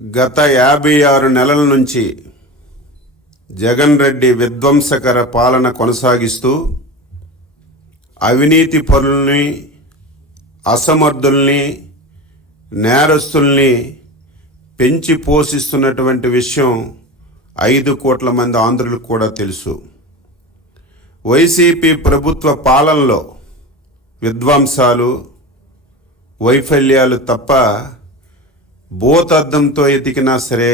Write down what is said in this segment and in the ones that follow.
గత 56 నెలల నుంచి జగన్ రెడ్డి విధ్వంసకర పాలన కొనసాగిస్తూ అవినీతి పరుల్ని, అసమర్థుల్ని, నేరస్తుల్ని పెంచి పోషిస్తున్నటువంటి విషయం 5 కోట్ల మంది ఆంధ్రులకు కూడా తెలుసు. వైసీపీ ప్రభుత్వ పాలనలో విధ్వంసాలు, వైఫల్యాలు తప్ప భూతద్దంతో ఎతికినా సరే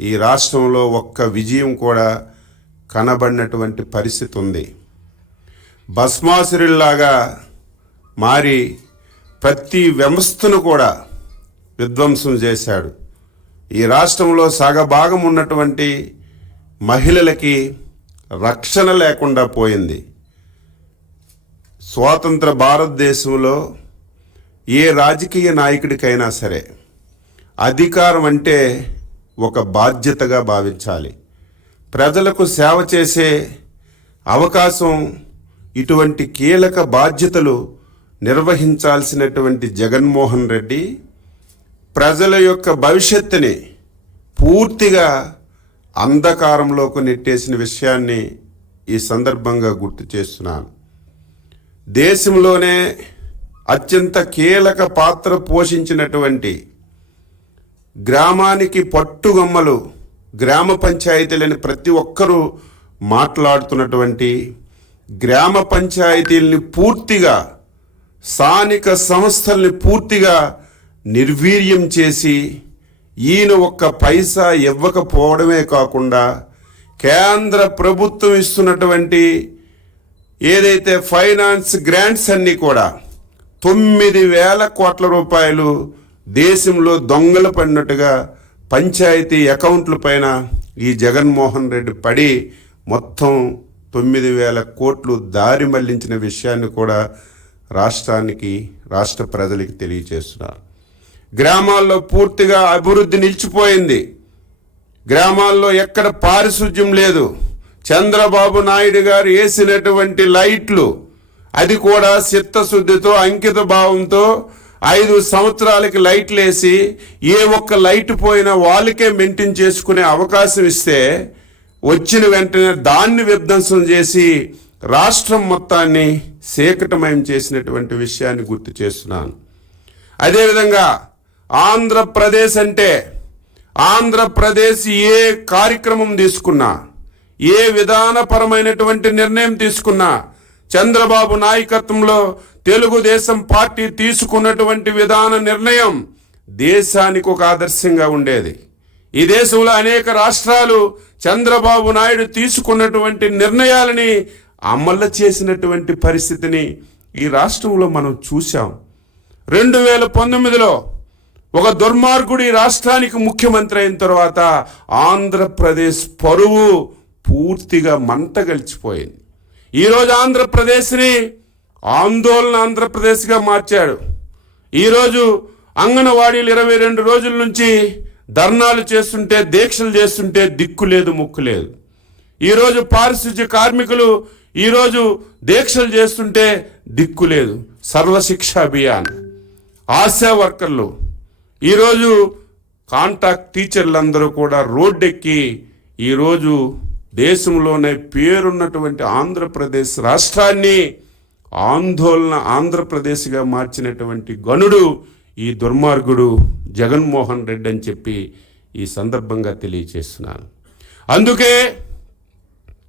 ఈ రాష్ట్రంలో ఒక్క విజయం కూడా కనబడినటువంటి పరిస్థితి ఉంది. భస్మాసురుల్లాగా మారి ప్రతి వ్యవస్థను కూడా విధ్వంసం చేశాడు. ఈ రాష్ట్రంలో సగభాగం ఉన్నటువంటి మహిళలకి రక్షణ లేకుండా పోయింది. స్వాతంత్ర భారతదేశంలో ఏ రాజకీయ నాయకుడికైనా సరే అధికారం అంటే ఒక బాధ్యతగా భావించాలి. ప్రజలకు సేవ చేసే అవకాశం, ఇటువంటి కీలక బాధ్యతలు నిర్వహించాల్సినటువంటి జగన్మోహన్ రెడ్డి ప్రజల యొక్క భవిష్యత్తుని పూర్తిగా అంధకారంలోకి నెట్టేసిన విషయాన్ని ఈ సందర్భంగా గుర్తు చేస్తున్నాను. దేశంలోనే అత్యంత కీలక పాత్ర పోషించినటువంటి గ్రామానికి పట్టుగొమ్మలు గ్రామ పంచాయతీలని ప్రతి ఒక్కరూ మాట్లాడుతున్నటువంటి గ్రామ పంచాయతీలని పూర్తిగా, స్థానిక సంస్థల్ని పూర్తిగా నిర్వీర్యం చేసి ఈయన ఒక్క పైసా ఇవ్వకపోవడమే కాకుండా కేంద్ర ప్రభుత్వం ఇస్తున్నటువంటి ఏదైతే ఫైనాన్స్ గ్రాంట్స్ అన్నీ కూడా 9,000 కోట్ల రూపాయలు దేశంలో దొంగలు పడినట్టుగా పంచాయతీ అకౌంట్ల పైన ఈ జగన్మోహన్ రెడ్డి పడి మొత్తం 9,000 కోట్లు దారి మళ్లించిన విషయాన్ని కూడా రాష్ట్ర ప్రజలకి తెలియజేస్తున్నారు. గ్రామాల్లో పూర్తిగా అభివృద్ధి నిలిచిపోయింది. గ్రామాల్లో ఎక్కడ పారిశుధ్యం లేదు. చంద్రబాబు నాయుడు గారు వేసినటువంటి లైట్లు, అది కూడా చిత్తశుద్ధితో, అంకిత భావంతో 5 సంవత్సరాలకి లైట్లు వేసి ఏ ఒక్క లైట్ పోయినా వాళ్ళకే మెయింటైన్ చేసుకునే అవకాశం ఇస్తే వచ్చిన వెంటనే దాన్ని విధ్వంసం చేసి రాష్ట్రం మొత్తాన్ని శేకటమయం చేసినటువంటి విషయాన్ని గుర్తు చేస్తున్నాను. అదేవిధంగా ఆంధ్రప్రదేశ్ అంటే, ఆంధ్రప్రదేశ్ ఏ కార్యక్రమం తీసుకున్నా, ఏ విధానపరమైనటువంటి నిర్ణయం తీసుకున్నా చంద్రబాబు నాయకత్వంలో తెలుగుదేశం పార్టీ తీసుకున్నటువంటి విధాన నిర్ణయం దేశానికి ఒక ఆదర్శంగా ఉండేది. ఈ దేశంలో అనేక రాష్ట్రాలు చంద్రబాబు నాయుడు తీసుకున్నటువంటి నిర్ణయాలని అమలు చేసినటువంటి పరిస్థితిని ఈ రాష్ట్రంలో మనం చూసాం. 2019లో ఒక దుర్మార్గుడు ఈ రాష్ట్రానికి ముఖ్యమంత్రి అయిన తర్వాత ఆంధ్రప్రదేశ్ పరువు పూర్తిగా మంటగలిచిపోయింది. ఈరోజు ఆంధ్రప్రదేశ్ని ఆందోళన ఆంధ్రప్రదేశ్గా మార్చాడు. ఈరోజు అంగన్వాడీలు 22 రోజుల నుంచి ధర్నాలు చేస్తుంటే, దీక్షలు చేస్తుంటే దిక్కు లేదు, ముక్కు లేదు. ఈరోజు పారిశుధ్య కార్మికులు ఈరోజు దీక్షలు చేస్తుంటే దిక్కు లేదు. సర్వశిక్ష అభియాన్, ఆశా వర్కర్లు, ఈరోజు కాంటాక్ట్ టీచర్లందరూ కూడా రోడ్డెక్కి ఈరోజు దేశంలోనే పేరున్నటువంటి ఆంధ్రప్రదేశ్ రాష్ట్రాన్ని ఆందోళన ఆంధ్రప్రదేశ్గా మార్చినటువంటి గనుడు ఈ దుర్మార్గుడు జగన్మోహన్ రెడ్డి అని చెప్పి ఈ సందర్భంగా తెలియజేస్తున్నాను. అందుకే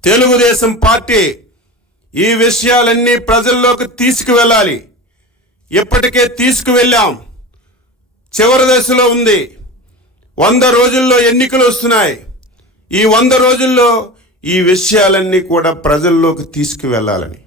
తెలుగుదేశం పార్టీ ఈ విషయాలన్నీ ప్రజల్లోకి తీసుకువెళ్ళాలి. ఇప్పటికే తీసుకువెళ్ళాం, చివరి దశలో ఉంది. 100 రోజుల్లో ఎన్నికలు వస్తున్నాయి. ఈ 100 రోజుల్లో ఈ విషయాలన్నీ కూడా ప్రజల్లోకి తీసుకువెళ్ళాలని